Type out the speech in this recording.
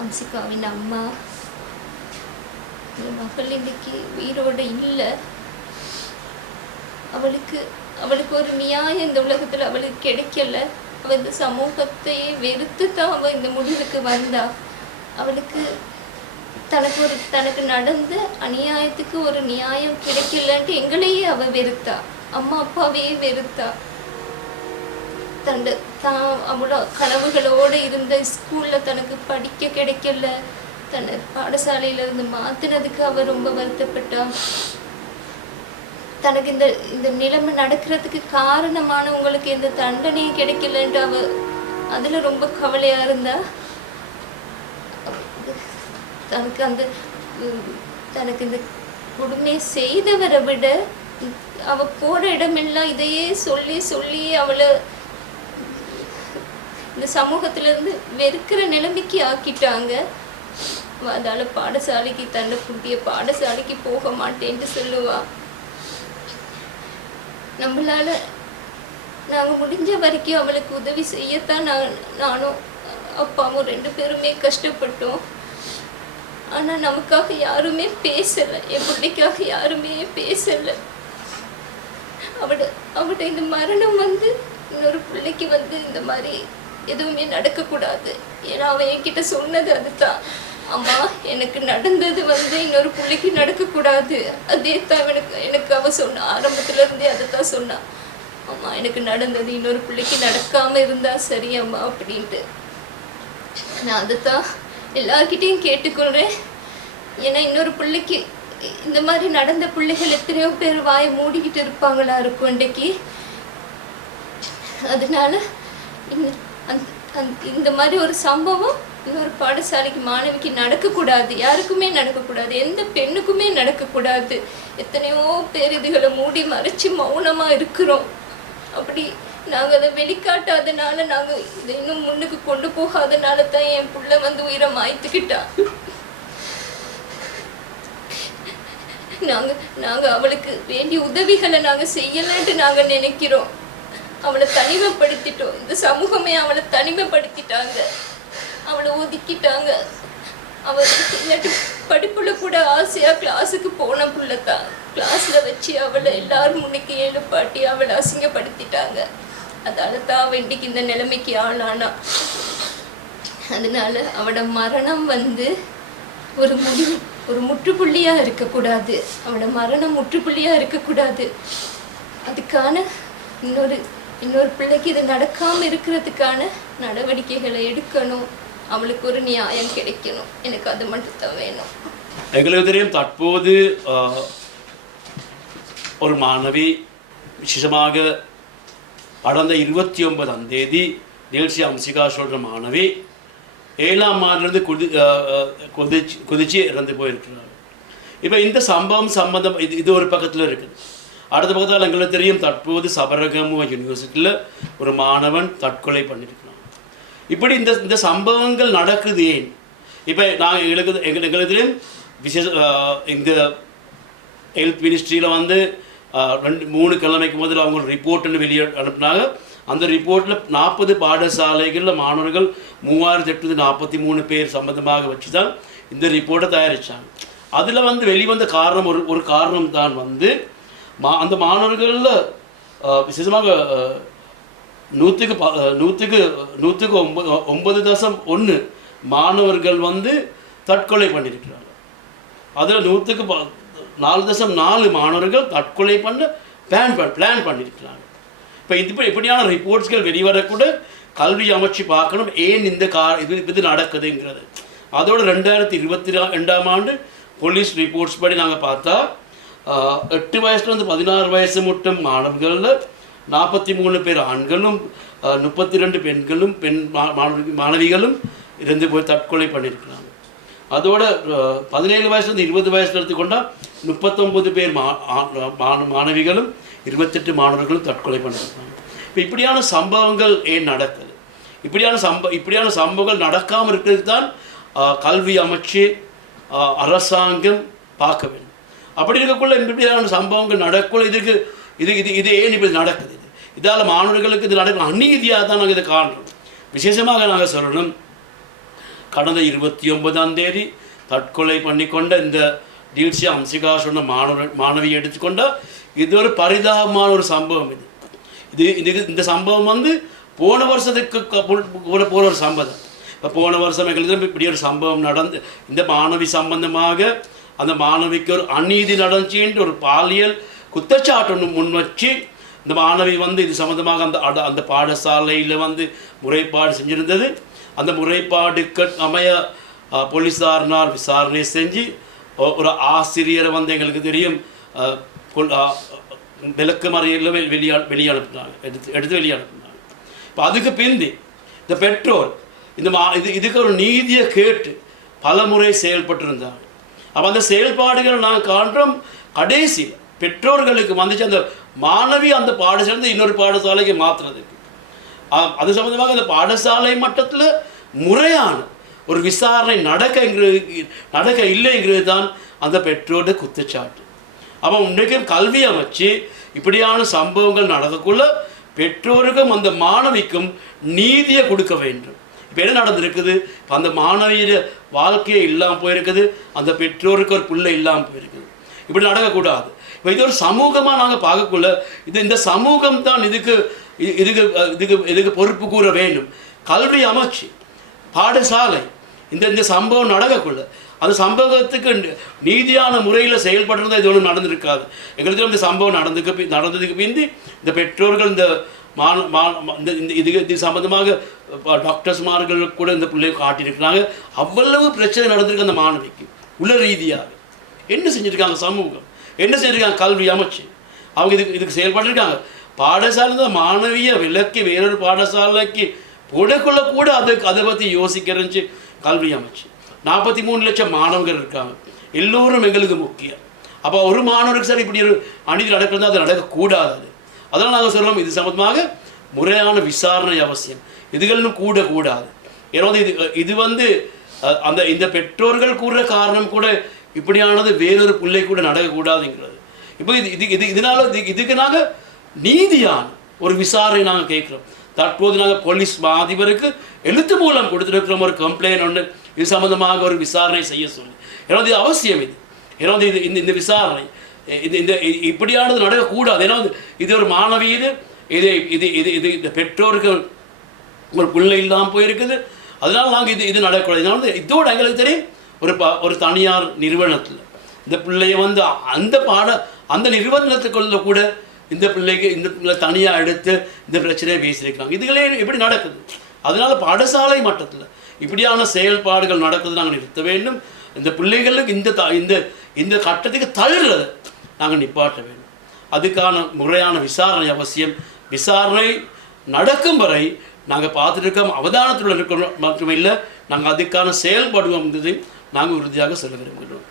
அம்சிகாவின் அம்மா என் மகள் இன்னைக்கு உயிரோடு இல்லை அவளுக்கு அவளுக்கு ஒரு நியாயம் இந்த உலகத்தில் அவளுக்கு கிடைக்கல அவள் இந்த சமூகத்தையே வெறுத்து தான் அவள் இந்த முடிவுக்கு வந்தா அவளுக்கு தனக்கு ஒரு தனக்கு நடந்த அநியாயத்துக்கு ஒரு நியாயம் கிடைக்கலன்ட்டு எங்களையே அவள் வெறுத்தா அம்மா அப்பாவையே வெறுத்தா தண்ட. தான் அவ்வளோ கனவுகளோடு இருந்த ஸ்கூலில் தனக்கு படிக்க கிடைக்கல. தன்னை பாடசாலையில இருந்து அவர் ரொம்ப வருத்தப்பட்டா தனக்கு இந்த இந்த நிலைமை நடக்கிறதுக்கு காரணமான உங்களுக்கு எந்த தண்டனையும் கிடைக்கலன்ட்டு அவ அதில் ரொம்ப கவலையாக இருந்தா? தனக்கு அந்த தனக்கு இந்த கொடுமையை செய்தவரை விட அவள் போகிற இடமெல்லாம் இதையே சொல்லி சொல்லி அவளை இந்த இருந்து வெறுக்கிற நிலைமைக்கு ஆக்கிட்டாங்க அதால பாடசாலைக்கு தன்னை குட்டிய பாடசாலைக்கு போக மாட்டேன்ட்டு சொல்லுவா. நம்மளால நாங்க முடிஞ்ச வரைக்கும் அவளுக்கு உதவி செய்யத்தான் நான் நானும் அப்பாவும் ரெண்டு பேருமே கஷ்டப்பட்டோம். ஆனா நமக்காக யாருமே பேசல. என் பிள்ளைக்காக யாருமே பேசல. அவட அவட இந்த மரணம் வந்து இன்னொரு பிள்ளைக்கு வந்து இந்த மாதிரி எதுவுமே நடக்கக்கூடாது. ஏன்னா அவன் என்கிட்ட சொன்னது அதுதான். அம்மா எனக்கு நடந்தது வந்து இன்னொரு பிள்ளைக்கு நடக்கக்கூடாது. அதே தான் எனக்கு எனக்கு அவ சொன்னா ஆரம்பத்துல இருந்தே அதை தான் சொன்னான் அம்மா எனக்கு நடந்தது இன்னொரு பிள்ளைக்கு நடக்காம இருந்தா சரி அம்மா அப்படின்ட்டு. நான் அதைத்தான் எல்லார்கிட்டையும் கேட்டுக்கொள்கிறேன் ஏன்னா இன்னொரு பிள்ளைக்கு இந்த மாதிரி நடந்த பிள்ளைகள் எத்தனையோ பேர் வாயை மூடிக்கிட்டு இருப்பாங்களா இருக்கும் இன்றைக்கு அதனால இந்த- அந்த- இந்த மாதிரி ஒரு சம்பவம் இன்னொரு பாடசாலைக்கு மாணவிக்கு நடக்கக்கூடாது. யாருக்குமே நடக்கக்கூடாது. எந்த பெண்ணுக்குமே நடக்கக்கூடாது. எத்தனையோ பேர் இதுகளை மூடி மறைச்சு மௌனமாக இருக்கிறோம். அப்படி நாங்கள் அதை வெளிக்காட்டாதனால நாங்கள் இதை இன்னும் முன்னுக்கு கொண்டு போகாதனால தான் என் பிள்ளை வந்து உயிரை மாய்த்துக்கிட்டா. நாங்கள் நாங்கள் அவளுக்கு வேண்டிய உதவிகளை நாங்கள் செய்யலைன்ட்டு நாங்கள் நினைக்கிறோம். அவளை தனிமைப்படுத்திட்டோம். இந்த சமூகமே அவளை தனிமைப்படுத்திட்டாங்க. அவளை ஒதுக்கிட்டாங்க. அவள் இல்லாட்டி படிப்புல கூட ஆசையா கிளாஸுக்கு போன புள்ளத்தான் கிளாஸ்ல வச்சு அவளை எல்லாரும் முன்னுக்கு எழுப்பாட்டி அவளை அசிங்கப்படுத்திட்டாங்க. அதால தான் அவ இந்த நிலைமைக்கு ஆளானா. அதனால அவட மரணம் வந்து ஒரு முடிவு ஒரு முற்றுப்புள்ளியா இருக்கக்கூடாது. அவட மரணம் முற்றுப்புள்ளியா இருக்கக்கூடாது. அதுக்கான இன்னொரு இன்னொரு பிள்ளைக்கு இது நடக்காம இருக்கிறதுக்கான நடவடிக்கைகளை எடுக்கணும். அவளுக்கு ஒரு நியாயம் கிடைக்கணும். எனக்கு அது மட்டும் தான் வேணும். எங்களுக்கு தெரியும் தற்போது ஆஹ், ஒரு மாணவி விசேஷமாக கடந்த இருபத்தி ஒன்பதாம் தேதி நிகழ்ச்சி அம்சிகா சொல்கிற மாணவி ஏழாம் ஆண்டிலிருந்து குதி ஆஹ், ஆஹ், குதிச்சு குதிச்சு இறந்து போயிருக்கிறார் இப்போ இந்த சம்பவம் சம்பந்தம் இது இது ஒரு பக்கத்தில் இருக்குது. அடுத்த பக்கத்தில் எங்களுக்கு தெரியும் தற்போது சபரகம் யூனிவர்சிட்டியில் ஒரு மாணவன் தற்கொலை பண்ணியிருக்கிறான் இப்படி இந்த இந்த சம்பவங்கள் நடக்குது ஏன்? இப்போ நாங்கள் எங்களுக்கு எங்கள் எங்களுக்கு விசேஷ இந்த ஹெல்த் மினிஸ்ட்ரியில் வந்து ரெண்டு மூணு கிழமைக்கு முதல்ல அவங்க ஒரு ரிப்போர்ட்னு வெளியே அனுப்புனாங்க. அந்த ரிப்போர்ட்டில் நாற்பது பாடசாலைகளில் மாணவர்கள் மூவாயிரத்தி எட்நூற்றி நாற்பத்தி மூணு பேர் சம்பந்தமாக வச்சு தான் இந்த ரிப்போர்ட்டை தயாரித்தாங்க அதில் வந்து வெளிவந்த காரணம் ஒரு ஒரு காரணம் தான் வந்து மா அந்த மாணவர்களில் விசேஷமாக நூற்றுக்கு ப நூற்றுக்கு நூற்றுக்கு ஒன்பது ஒன்பது தசம் ஒன்று மாணவர்கள் வந்து தற்கொலை பண்ணியிருக்கிறாங்க அதில் நூற்றுக்கு ப நாலு தசம் நாலு மாணவர்கள் தற்கொலை பண்ண பிளான் பிளான் பண்ணியிருக்கிறாங்க இப்போ இது இப்போ இப்படியான ரிப்போர்ட்ஸ்கள் வெளிவரக்கூட கல்வி அமைச்சு பார்க்கணும் ஏன் இந்த கா இது இது நடக்குதுங்கிறது. அதோட ரெண்டாயிரத்தி இருபத்தி ரெண்டாம் ஆண்டு போலீஸ் ரிப்போர்ட்ஸ் படி நாங்கள் பார்த்தா எட்டு வயசுலேருந்து பதினாறு வயசு மட்டும் மாணவர்களில் நாற்பத்தி மூணு பேர் ஆண்களும் முப்பத்தி ரெண்டு பெண்களும் பெண் மா- மாணவி மாணவிகளும் இருந்து போய் தற்கொலை பண்ணியிருக்கிறாங்க அதோட பதினேழு வயசுலேருந்து இருபது வயசுல எடுத்துக்கொண்டால் முப்பத்தொம்பது பேர் மா மாண- மாணவிகளும் இருபத்தெட்டு மாணவர்களும் தற்கொலை பண்ணியிருக்காங்க இப்போ இப்படியான சம்பவங்கள் ஏன் நடக்குது இப்படியான சம்ப இப்படியான சம்பவங்கள் நடக்காமல் இருக்கிறது தான் கல்வி அமைச்சு அரசாங்கம் பார்க்க வேண்டும் அப்படி இருக்கக்குள்ள இப்படியான சம்பவங்கள் நடக்குள்ள இதுக்கு இது இது இது ஏன் இப்படி நடக்குது? இது இதால் மாணவர்களுக்கு இது நடக்கும். அநீதியாக தான் நாங்கள் இதை காண்றோம் விசேஷமாக நாங்கள் சொல்லணும். கடந்த இருபத்தி ஒன்பதாம் தேதி தற்கொலை பண்ணிக்கொண்ட இந்த டீல்சி அம்சிகா சொன்ன மாணவர் மாணவியை எடுத்துக்கொண்டா இது ஒரு பரிதாபமான ஒரு சம்பவம் இது. இது இது இந்த சம்பவம் வந்து போன வருஷத்துக்கு கூட போன ஒரு சம்பவம். இப்போ போன வருஷம் எங்களுக்கு இப்படி ஒரு சம்பவம் நடந்து இந்த மாணவி சம்பந்தமாக அந்த மாணவிக்கு ஒரு அநீதி நடந்துச்சுன்ற ஒரு பாலியல் குற்றச்சாட்டு ஒன்று முன் வச்சு இந்த மாணவி வந்து இது சம்மந்தமாக அந்த அட- அந்த பாடசாலையில் வந்து முறைப்பாடு செஞ்சிருந்தது. அந்த முறைப்பாடுக்கு அமைய போலீஸாரினால் விசாரணை செஞ்சு ஒரு ஆசிரியரை வந்து எங்களுக்கு தெரியும். விளக்கு மறையில் வெளியா வெளியே அனுப்புனாங்க எடுத்து எடுத்து வெளியனுப்புனாங்க. இப்போ அதுக்கு பிந்தி இந்த பெற்றோர் இந்த மா இது இதுக்கு ஒரு நீதியை கேட்டு பல முறை செயல்பட்டிருந்தாங்க. அப்போ அந்த செயல்பாடுகள் நாங்கள் காண்றோம். கடைசி பெற்றோர்களுக்கு வந்துச்சு அந்த மாணவி அந்த பாடசாலை இன்னொரு பாடசாலைக்கு மாற்றுறதுக்கு அது சம்மந்தமாக அந்த பாடசாலை மட்டத்தில் முறையான ஒரு விசாரணை நடக்கங்கிறது நடக்க இல்லைங்கிறது தான் அந்த பெற்றோட குத்துச்சாட்டு அப்போ இன்றைக்கும் கல்வி அமைச்சு இப்படியான சம்பவங்கள் நடக்கக்குள்ள பெற்றோருக்கும் அந்த மாணவிக்கும் நீதியை கொடுக்க வேண்டும். இப்போ என்ன நடந்திருக்குது இப்போ அந்த மாணவிய வாழ்க்கையே இல்லாமல் போயிருக்குது. அந்த பெற்றோருக்கு ஒரு பிள்ளை இல்லாமல் போயிருக்குது. இப்படி நடக்கக்கூடாது. இப்போ இது ஒரு சமூகமாக நாங்கள் பார்க்கக்குள்ள இது இந்த சமூகம் தான் இதுக்கு இதுக்கு இதுக்கு இதுக்கு பொறுப்பு கூற வேண்டும். கல்வி அமைச்சு பாடசாலை இந்த இந்த சம்பவம் நடக்கக்குள்ள அந்த சம்பவத்துக்கு நீதியான முறையில் செயல்படுறதா இது ஒன்றும் நடந்திருக்காது. எங்களுக்கு இந்த சம்பவம் நடந்துக்கு நடந்ததுக்கு பிந்தி இந்த பெற்றோர்கள் இந்த இந்த இந்த இது இது சம்பந்தமாக டாக்டர்ஸ்மார்கள் கூட இந்த பிள்ளையை காட்டியிருக்கிறாங்க. அவ்வளவு பிரச்சனை நடந்திருக்கு அந்த மாணவிக்கு உள்ள ரீதியாக. என்ன செஞ்சுருக்காங்க சமூகம்? என்ன செஞ்சுருக்காங்க கல்வி அமைச்சு? அவங்க இதுக்கு இதுக்கு செயல்பட்டுருக்காங்க. பாடசாலை தான் மாணவிய விலக்கி வேறொரு பாடசாலைக்கு போடக்குள்ள கூட அதுக்கு அதை பற்றி யோசிக்கிறஞ்சு கல்வி அமைச்சு. நாற்பத்தி மூணு லட்சம் மாணவர்கள் இருக்காங்க. எல்லோரும் எங்களுக்கு முக்கியம். அப்போ ஒரு மாணவருக்கு சார் இப்படி ஒரு அநீதி நடக்கிறது? அது நடக்கக்கூடாது. அதனால் நாங்கள் சொல்கிறோம் இது சம்பந்தமாக முறையான விசாரணை அவசியம். இதுகளும் கூட கூடாது. ஏன்னா வந்து இது இது வந்து அந்த இந்த பெற்றோர்கள் கூற காரணம் கூட இப்படியானது வேறொரு பிள்ளை கூட நடக்கக்கூடாதுங்கிறது. இப்போ இது இது இது இதனால இது இதுக்கு நாங்கள் நீதியான ஒரு விசாரணை நாங்கள் கேட்குறோம். தற்போது நாங்கள் போலீஸ் அதிபருக்கு எழுத்து மூலம் கொடுத்துருக்கிறோம் ஒரு கம்ப்ளைண்ட் ஒன்று இது சம்மந்தமாக ஒரு விசாரணை செய்ய சொல்லி. ஏன்னா இது அவசியம் இது? ஏன்னா இது இந்த இந்த விசாரணை இது இந்த இப்படியானது நடக்கக்கூடாது. ஏன்னா வந்து இது ஒரு மாணவி இது இது இது இது இது இந்த பெற்றோருக்கு ஒரு பிள்ளை இல்லாமல் போயிருக்குது. அதனால் நாங்கள் இது இது நடக்கக்கூடாது. இதனால வந்து இதோட எங்களுக்கு தெரியும் ஒரு ப ஒரு தனியார் நிறுவனத்தில். இந்த பிள்ளையை வந்து அந்த பாட அந்த நிறுவனத்துக்குள்ள கூட இந்த பிள்ளைக்கு இந்த பிள்ளை தனியாக எடுத்து இந்த பிரச்சனையை பேசியிருக்காங்க. இதுகளே இப்படி நடக்குது? அதனால் பாடசாலை மட்டத்தில் இப்படியான செயல்பாடுகள் நடக்குது. நாங்கள் நிறுத்த வேண்டும். இந்த பிள்ளைகளுக்கு இந்த த இந்த இந்த கட்டத்துக்கு தள்ளுறதை. நாங்கள் நிப்பாட்ட வேண்டும். அதுக்கான முறையான விசாரணை அவசியம். விசாரணை நடக்கும் வரை நாங்கள் பார்த்துட்டு இருக்கோம் அவதானத்தில் இருக்கிறோம் மட்டுமில்லை நாங்கள் அதுக்கான செயல்படுவோம் என்பதை நாங்கள் உறுதியாக சொல்ல விரும்புகிறோம்.